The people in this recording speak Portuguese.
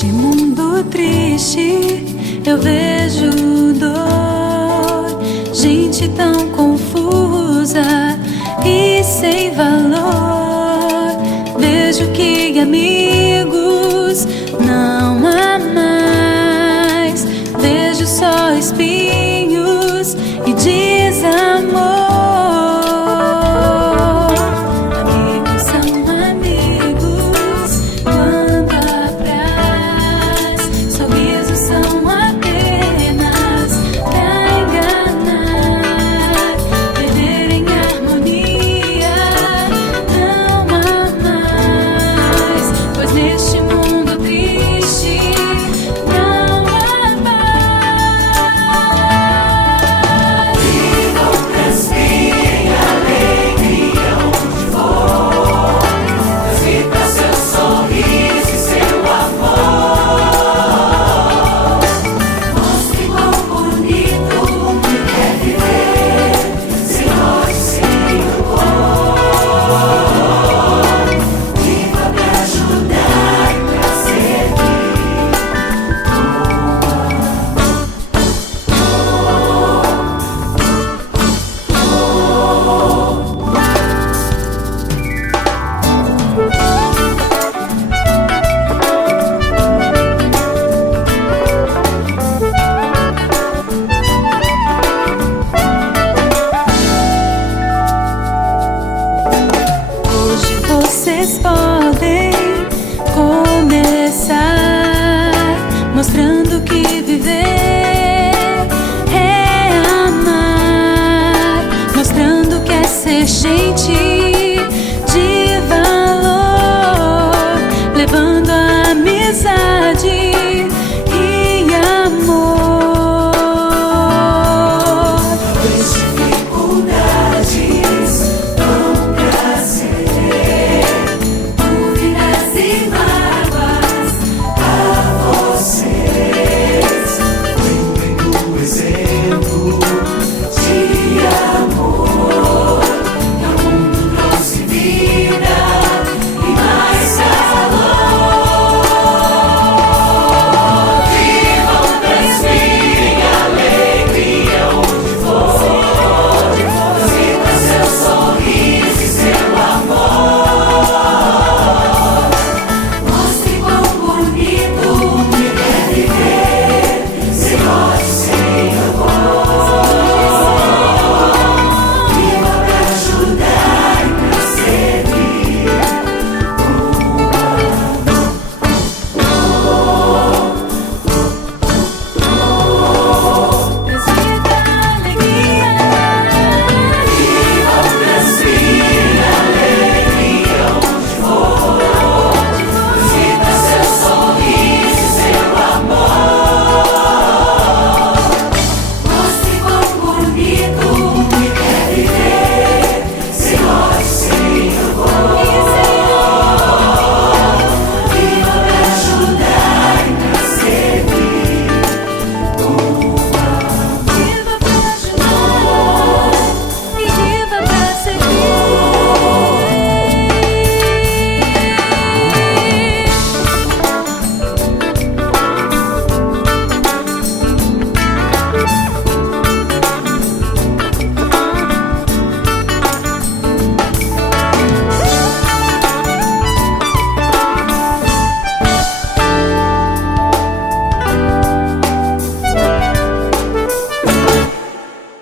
Neste mundo triste eu vejo dor, gente tão confusa e sem valor. Vejo que amigos não há mais, vejo só espinhos e desamor. Amigos são amigos quando apraz, sorrisos são apenas pra enganar, viver em harmonia não há mais, pois neste mundo triste não há paz. Vivam, respirem alegria onde for, transmita seu sorriso e seu amor. Mostre quão bonito é viver sem ódio, sem rancor. Viva pra ajudar, pra servir. Hoje vocês podem começar mostrando que viver